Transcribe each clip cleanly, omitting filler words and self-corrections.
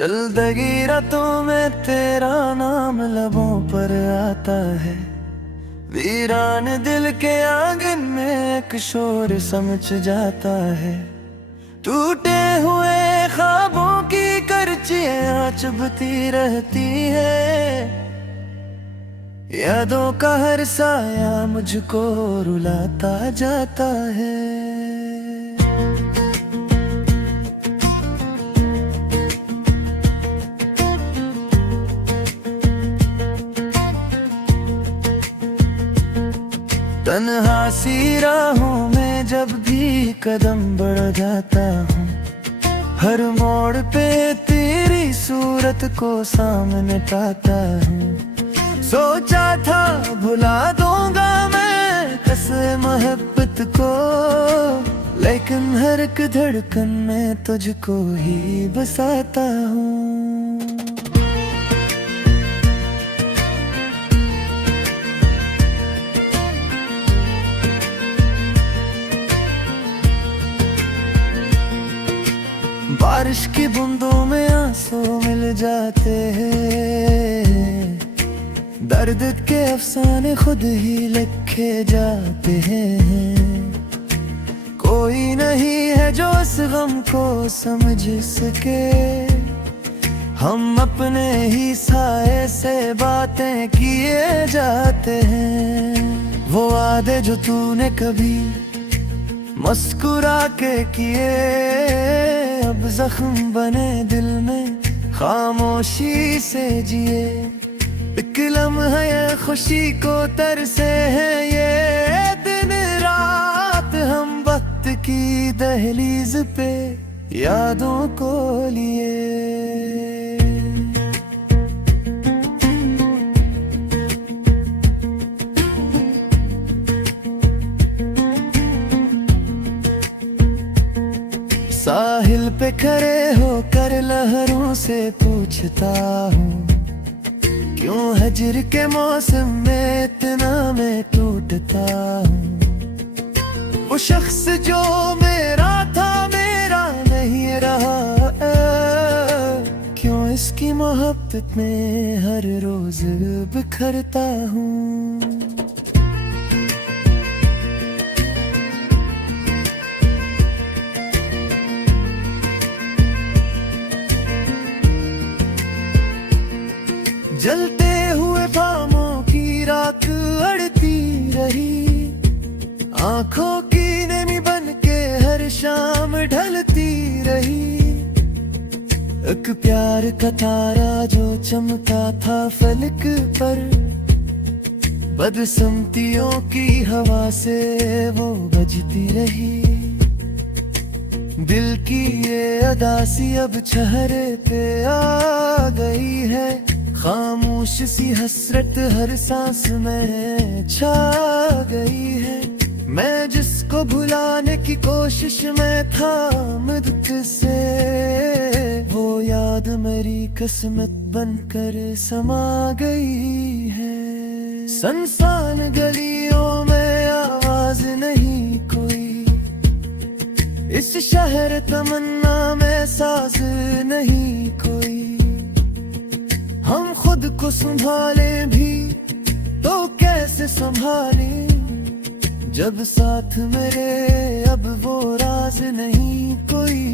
चल दगी रातों में तेरा नाम लबों पर आता है। वीरान दिल के आंगन में एक शोर समझ जाता है। टूटे हुए ख्वाबों की करचियां चुभती रहती है। यादों का हर साया मुझको रुलाता जाता है। तन्हा सी राहों में जब भी कदम बढ़ जाता हूँ, हर मोड़ पे तेरी सूरत को सामने पाता हूँ। सोचा था भुला दूंगा मैं कसम मोहब्बत को, लेकिन हर एक धड़कन में तुझको ही बसाता हूँ। बारिश की बूंदों में आंसू मिल जाते हैं। दर्द के अफसाने खुद ही लिखे जाते हैं। कोई नहीं है जो इस गम को समझ सके। हम अपने ही साए से बातें किए जाते हैं। वो वादे जो तूने कभी मुस्कुरा के किए, अब जख्म बने दिल में खामोशी से जिए। एक लम्हा ये खुशी को तरसे हैं ये दिन रात, हम वक्त की दहलीज पे यादों को लिए। साहिल पे खड़े होकर लहरों से पूछता हूँ, क्यों हजर के मौसम में इतना मैं टूटता हूँ। वो शख्स जो मेरा था मेरा नहीं रहा, क्यों इसकी मोहब्बत में हर रोज बिखरता हूँ। जलते हुए बामों की राख अड़ती रही, आंखों की नमी बन के हर शाम ढलती रही। एक प्यार का तारा जो चमका था फलक पर, बदसमतियों की हवा से वो बजती रही। दिल की ये अदासी अब चेहरे पे आ गई है। खामोश सी हसरत हर सांस में छा गई है। मैं जिसको भुलाने की कोशिश में था मुझ से, वो याद मेरी किस्मत बनकर समा गई है। सुनसान गलियों में आवाज नहीं कोई, इस शहर तमन्ना में साज नहीं कोई। हम खुद को संभाले भी तो कैसे संभाले, जब साथ मेरे अब वो राज नहीं कोई।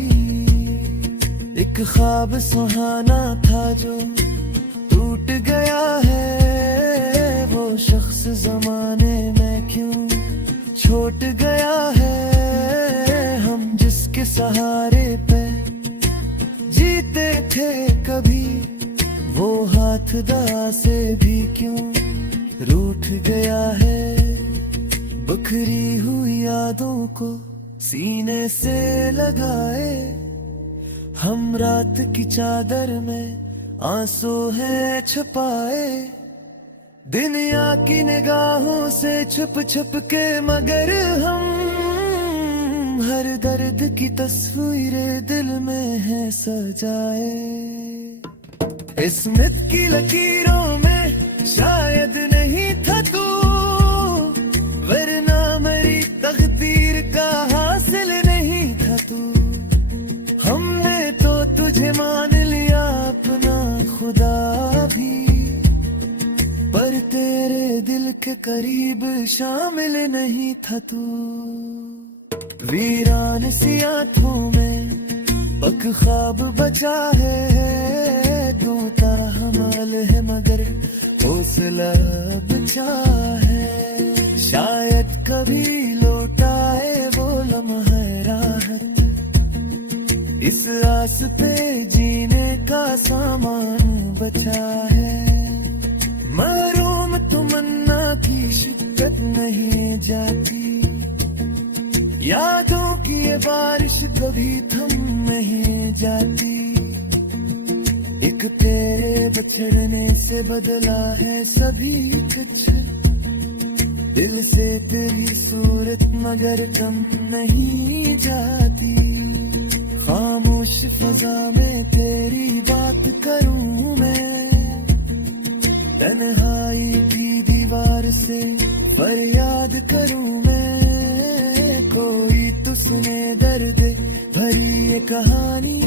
एक ख्वाब सुहाना था जो टूट गया है, वो शख्स जमाने में क्यों छोट गया है। हम जिसके सहारे पे जीते थे कभी, वो हाथ दया से भी क्यों रूठ गया है। बिखरी हुई यादों को सीने से लगाए, हम रात की चादर में आंसू है छुपाए। दुनिया की निगाहों से छुप छुप के मगर हम हर दर्द की तस्वीरें दिल में है सजाए। किस्मत की लकीरों में शायद नहीं था तू, वरना मेरी तकदीर का हासिल नहीं था तू। हमने तो तुझे मान लिया दिल के करीब शामिल नहीं था तू। वीरान सी आंखों में पक ख्वाब बचा है, दूता हमाल है मगर हौसला बचा है। शायद कभी लौटाए वो लम्हा राहत, इस आस पे जीने का सामान बचा है। महरूम तमन्ना की शिद्दत नहीं जाती, यादों की ये बारिश कभी थम नहीं जाती। एक तेरे बछड़ने से बदला है सभी कुछ, दिल से तेरी सूरत मगर कम नहीं जाती। खामोश फजा में तेरी बात करूं मैं, तन्हाई की दीवार से फरियाद करूं मैं। कोई तो सुने दर्द भरी ये कहानी,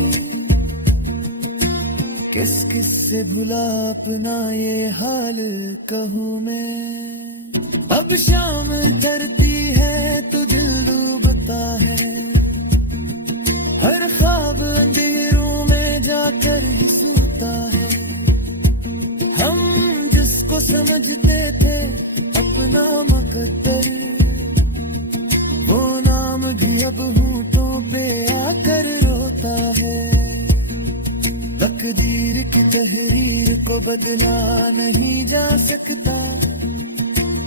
किस किस से भुला अपना ये हाल कहूँ मैं। अब शाम ढलती है तो दिल डूबता है, हर ख्वाब अंधेरों में जाकर ही सोता है। हम जिसको समझते थे अपना मुकद्दर, वो नाम भी अब होंठों पे आकर रोता है। तकदीर की तहरीर को बदला नहीं जा सकता,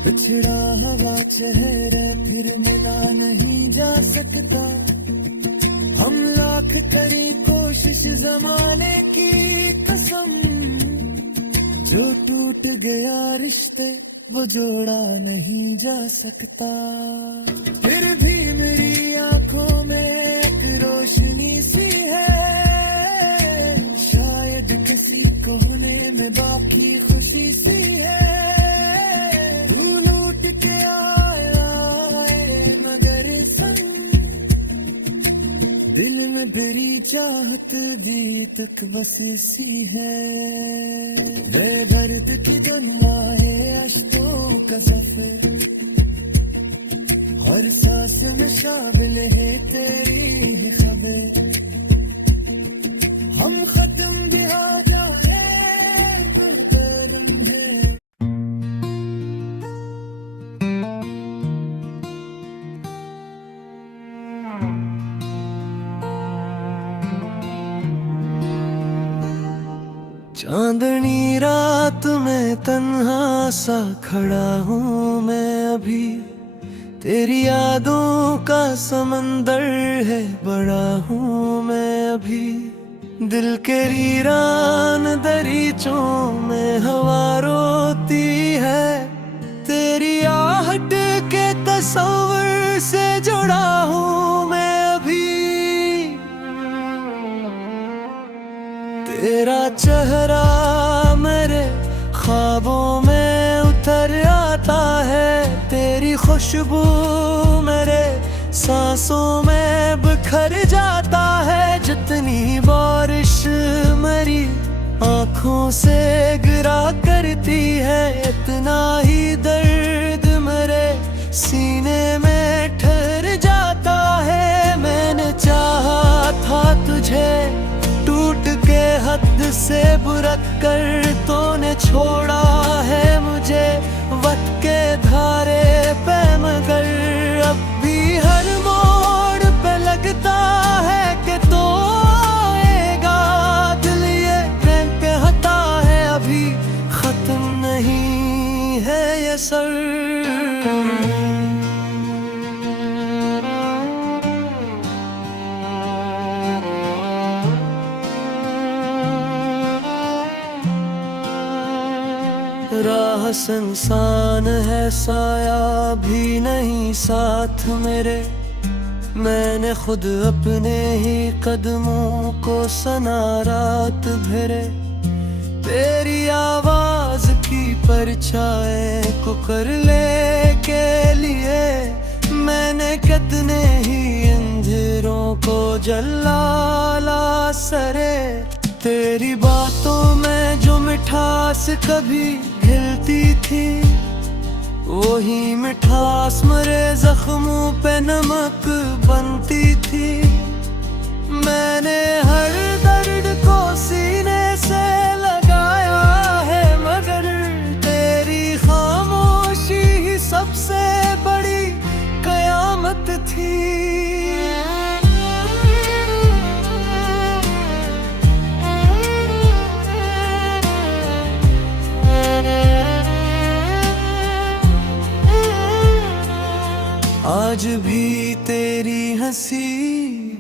बिछड़ा हवा चेहरे फिर मिला नहीं जा सकता। हम लाख करी कोशिश जमाने की कसम, जो टूट गया रिश्ते वो जोड़ा नहीं जा सकता। फिर भी मेरी आंखों में एक रोशनी सी है, शायद किसी कोने में बाकी खुशी सी है। तू लूट के आया मगर संग, दिल में भरी चाहत भी तक बस सी है। बेदर्द की दुनियाए अश्कों का सफर, हर सांस में शामिल है तेरी खबर। हम खत्म भी आ जाए बेदर्द है। चांदनी रात में तन्हा सा खड़ा हूँ मैं अभी, तेरी यादों का समंदर है बड़ा हूँ मैं अभी। दिल के वीरान दरीचों में हवा रोती है, तेरी आहट के तस्वर से जुड़ा हूँ मैं अभी। तेरा चेहरा मेरे ख्वाबों में उतर आता है, तेरी खुशबू मेरे सांसों में बिखर जाता है। जितनी बारिश मेरी आँखों से गिरा करती है, इतना ही दर्द मेरे सीने में ठहर जाता है। मैंने चाहा था तुझे टूट के हद से बुरक कर, तूने छोड़ा है मुझे वक्त के धारे पे मगर। अब भी हर मोड़ पे लगता है कि तो आएगा, दिल ये कहता है अभी खत्म नहीं है ये सर। राह संसान है साया भी नहीं साथ मेरे, मैंने खुद अपने ही कदमों को सना रात भरे। तेरी आवाज की परछाएं को कर ले के लिए, मैंने कितने ही अंधेरों को जला सरे। तेरी बातों में जो मिठास कभी खिलती थी, वही मिठास मरे जख्मों पे नमक बनती थी। मैंने हर दर्द को सीने से लगाया है, मगर तेरी खामोशी ही सबसे बड़ी कयामत थी। आज भी तेरी हंसी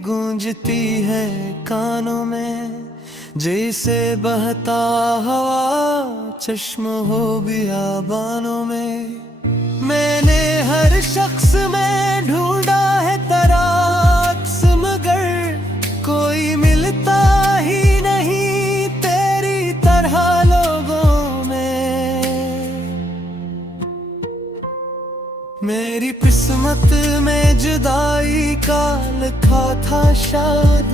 गूंजती है कानों में, जैसे बहता हवा चश्म हो बियाबानों में। मैंने हर शख्स में ढूंढा है तराक्स, मगर कोई मिलता ही नहीं तेरी तरह लोगों में। मेरी किस्मत में जुदाई का लिखा था शायद,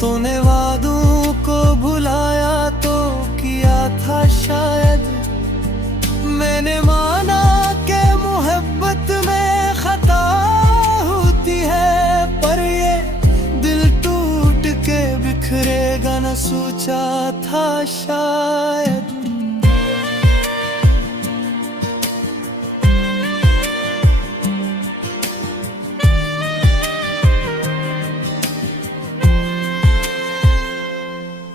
तूने वादों को भुलाया तो किया था शायद। मैंने माना कि मोहब्बत में खता होती है, पर ये दिल टूट के बिखरेगा न सोचा था शायद।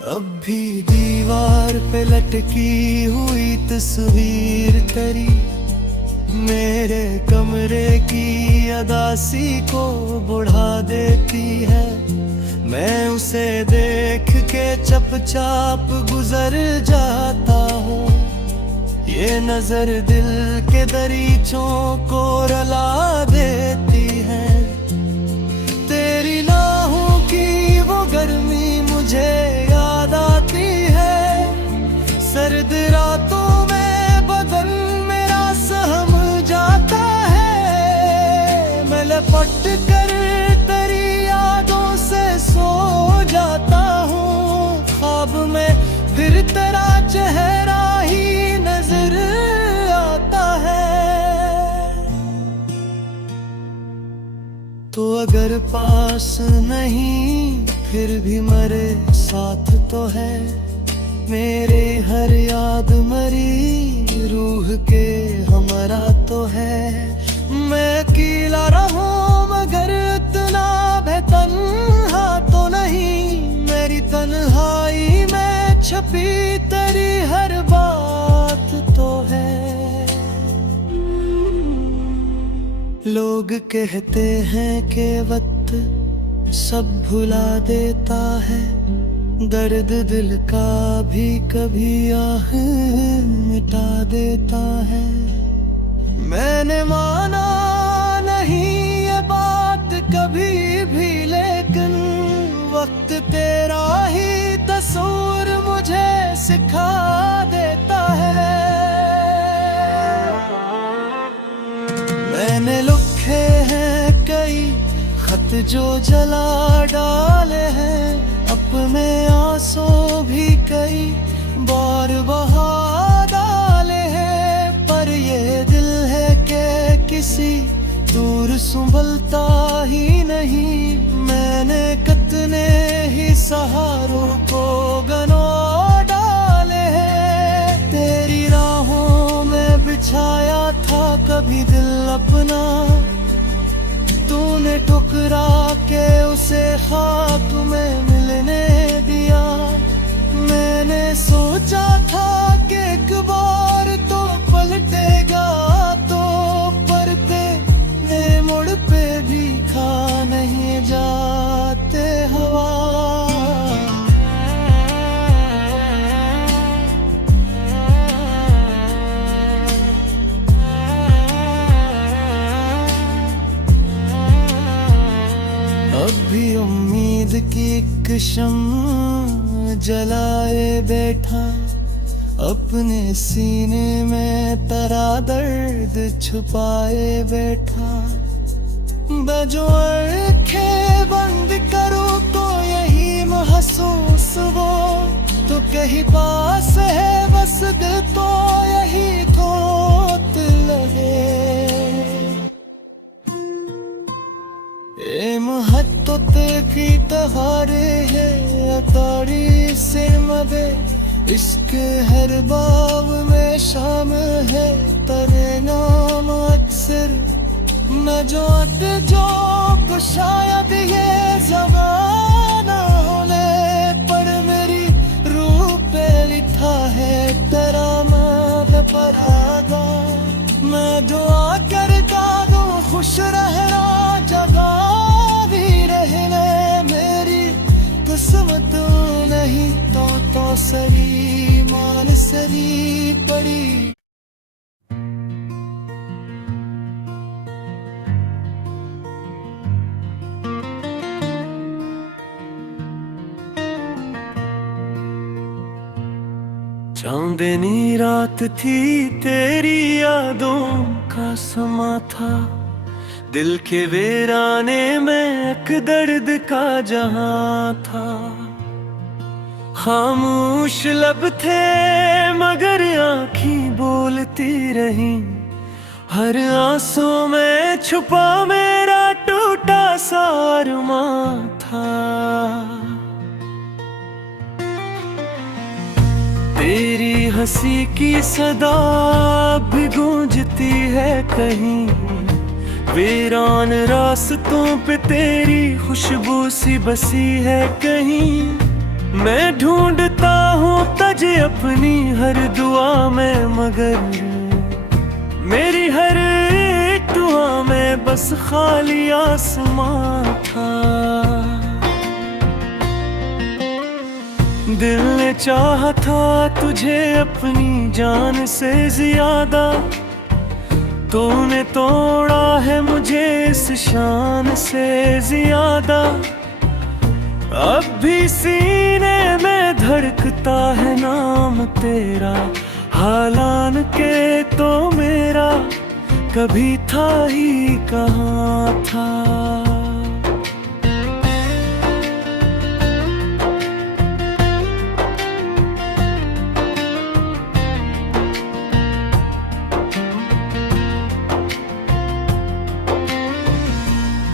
अब भी दीवार पे लटकी हुई तस्वीर तेरी मेरे कमरे की अदासी को बढ़ा देती है। मैं उसे देख के चुपचाप गुजर जाता हूँ, ये नजर दिल के दरीचों को रुला देती है। तेरी नाहों की वो गर्मी मुझे याद आती है, सर्द रातों में बदन मेरा सहम जाता है। मैं लपट कर तेरी यादों से सो जाता हूँ, ख्वाब में फिर तेरा चेहरा ही नजर आता है। तो अगर पास नहीं फिर भी मरे साथ तो है, मेरे हर याद मरी रूह के हमारा तो है। मैं अकेला रहूं मगर इतना बेतन्हा तो नहीं, मेरी तन्हाई में छपी तेरी हर बात तो है। लोग कहते हैं कि वक्त सब भुला देता है, दर्द दिल का भी कभी आह मिटा देता है। मैंने माना नहीं ये बात कभी भी, लेकिन वक्त तेरा ही तस्वीर मुझे सिखा देता है। मैंने लिखे हैं कई खत जो जला डाले हैं, अपने आंसू भी कई बार बहा डाले हैं। पर ये दिल है कि किसी दूर संभलता ही नहीं, मैंने कितने ही सहारों को गनो डाले हैं। तेरी राहों में बिछाया था कभी दिल अपना, तूने ठुकरा के उसे खाक में मिलने दिया। मैंने सोचा था कि एक बार तो पलटेगा तो, पर तेरे मुड़ पे भी खा नहीं जाते हवा। अब भी उम्मीद की एक शम्म जलाए बैठा, अपने सीने में तेरा दर्द छुपाए बैठा। बजो आँखें बंद करो तो यही महसूस वो, तो कहीं पास है बस दिल तो यही तो दिल बहारे है अताड़ी से मदे, इसके हर बाब में शाम है तेरे नाम अक्सर। मैं जो अट जो को शायद ये ज़माना होने, पर मेरी रूह पे लिखा है तेरा नाम परागा। मैं दुआ करता दूं खुश रहना जगा भी रहने, मेरी किस्मत नहीं तो सही मान सरी पड़ी। चांदनी रात थी तेरी यादों का समा था, दिल के वीराने में एक दर्द का जहां था। खामोश लब थे मगर आँखें बोलती रही, हर आंसू में छुपा मेरा टूटा सा अरमां था। तेरी हंसी की सदा भी गूंजती है कहीं, वीरान रास्तों पे तेरी खुशबू सी बसी है कहीं। मैं ढूंढता हूँ तुझे अपनी हर दुआ में, मगर मेरी हर एक दुआ में बस खाली आसमां था। दिल ने चाहा था तुझे अपनी जान से ज्यादा, तूने तोड़ा है मुझे इस शान से ज्यादा। अब भी सीने में धड़कता है नाम तेरा, हालान के तो मेरा कभी था ही कहाँ था।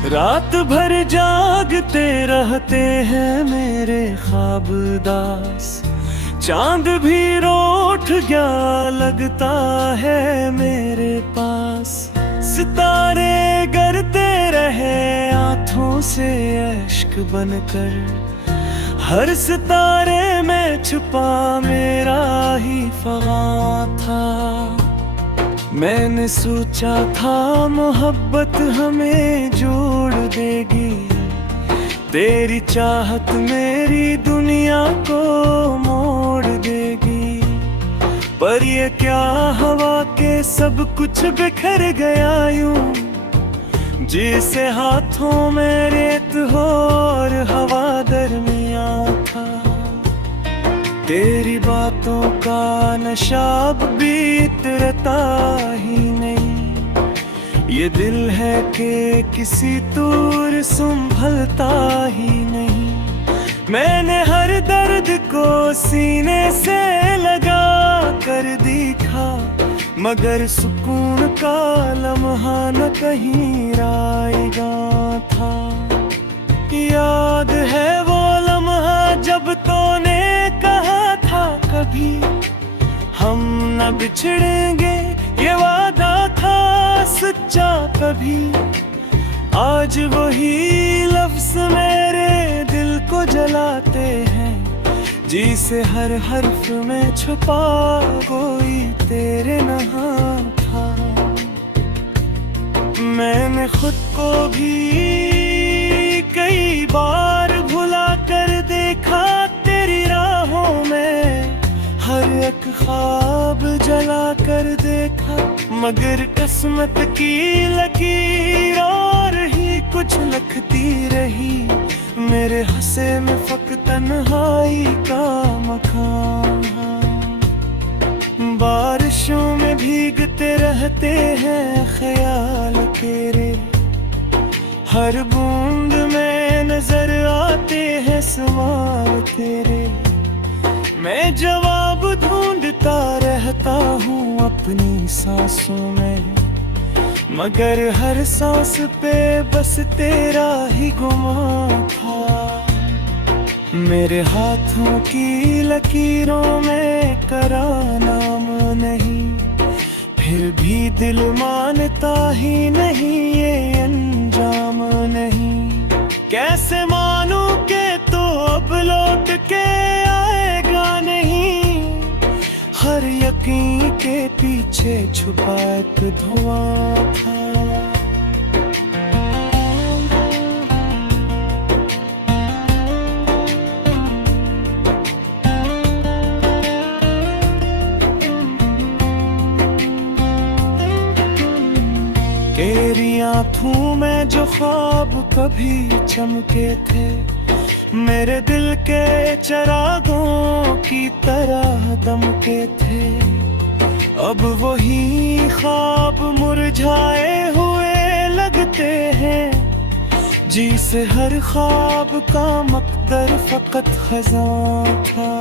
रात भर जागते रहते हैं मेरे ख्वाब दास, चांद भी रूठ गया लगता है मेरे पास। सितारे गिरते रहे आँखों से अश्क बनकर, हर सितारे में छुपा मेरा ही फ़ग़ां था। मैंने सोचा था मोहब्बत हमें जोड़ देगी, तेरी चाहत मेरी दुनिया को मोड़ देगी। पर ये क्या हवा के सब कुछ बिखर गया यूं, जैसे हाथों में रेत हो और हवा दरमियां था। तेरी बातों का नशा भी उतरता ही नहीं, ये दिल है कि किसी दूर संभलता ही नहीं। मैंने हर दर्द को सीने से लगा कर देखा, मगर सुकून का लम्हा न कहीं आएगा था। याद है वो लम्हा जब तूने कहा था कभी हम न बिछड़ेंगे, ये वादा था सच्चा कभी। आज वही लफ्ज़ मेरे दिल को जलाते हैं, जिसे हर हर्फ में छुपा कोई तेरे नहा था। मैंने खुद को भी कई बार भुला कर देखा तेरी राहों में, हर एक ख्वाब जला कर देखा, मगर किस्मत की लकीर और ही कुछ लिखती रही। मेरे हंसे में फक तन्हाई का मकान, बारिशों में भीगते रहते हैं ख्याल तेरे, हर बूंद में नजर आते हैं सवाल तेरे। मैं जवाब ढूंढता रहता हूँ अपनी सांसों में, मगर हर सांस पे बस तेरा ही गुमान था। मेरे हाथों की लकीरों में करा नाम नहीं, फिर भी दिल मानता ही नहीं ये अंजाम नहीं। कैसे मानूं के तो अब लौट के आएगा नहीं, हर यकीन के पीछे छुपा एक धुआं था। तेरी आँखों में जो ख्वाब कभी चमके थे, मेरे दिल के चिरागों की तरह दमके थे। अब वही ख्वाब मुरझाए हुए लगते हैं, जिसे हर ख्वाब का मकदर फकत खज़ां था।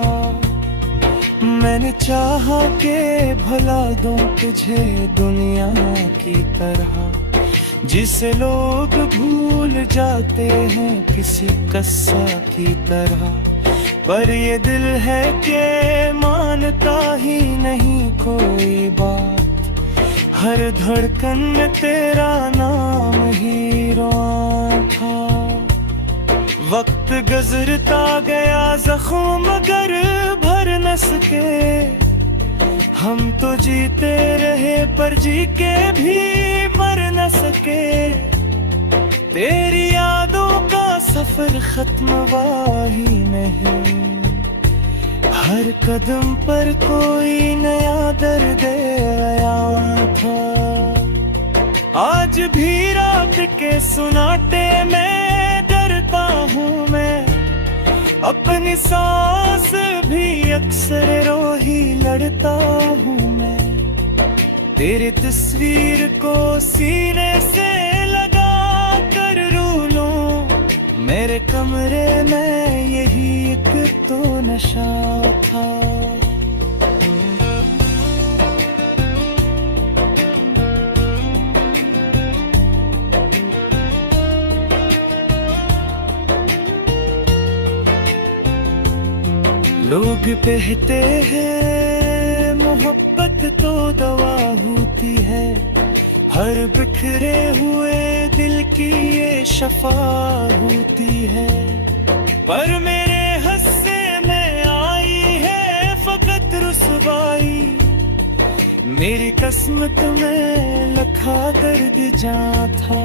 मैंने चाहा के भला दूं तुझे दुनिया की तरह, जिसे लोग भूल जाते हैं किसी कस्सा की तरह। पर ये दिल है कि मानता ही नहीं कोई बात, हर धड़कन में तेरा नाम ही रोआ था। वक्त गुजरता गया जख्म मगर भर न सके, हम तो जीते रहे पर जी के भी मर न सके। तेरी यादों का सफर खत्म हुआ ही नहीं, हर कदम पर कोई नया दर्द आया था। आज भी रात के सुनाटे में डरता हूँ मैं, अपनी सांस भी अक्सर रो ही लड़ता हूँ मैं। तेरी तस्वीर को सीने से लगा कर रो लूं, मेरे कमरे में यही एक तो नशा था। लोग कहते हैं मोहब्बत तो दवा होती है, हर बिखरे हुए दिल की ये शफा होती है। पर मेरे हिस्से में आई है फकत रुसवाई, मेरी किस्मत में लिखा दर्द जहाँ था।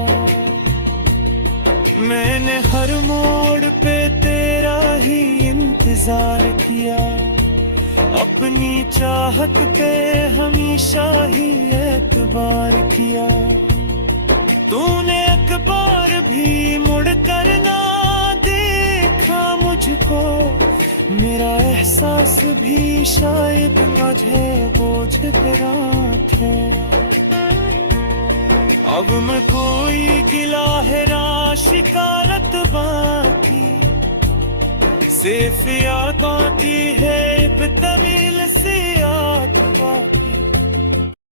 मैंने हर मोड़ पे तेरा ही इंतजार किया, अपनी चाहत पे हमेशा ही एतबार किया। तूने एक बार भी मुड़ कर ना देखा मुझको, मेरा एहसास भी शायद मुझे बोझ तेरा था। अब मैं कोई गिला है शिकारत बाकी, सिर्फ याद आती है तमील से याद।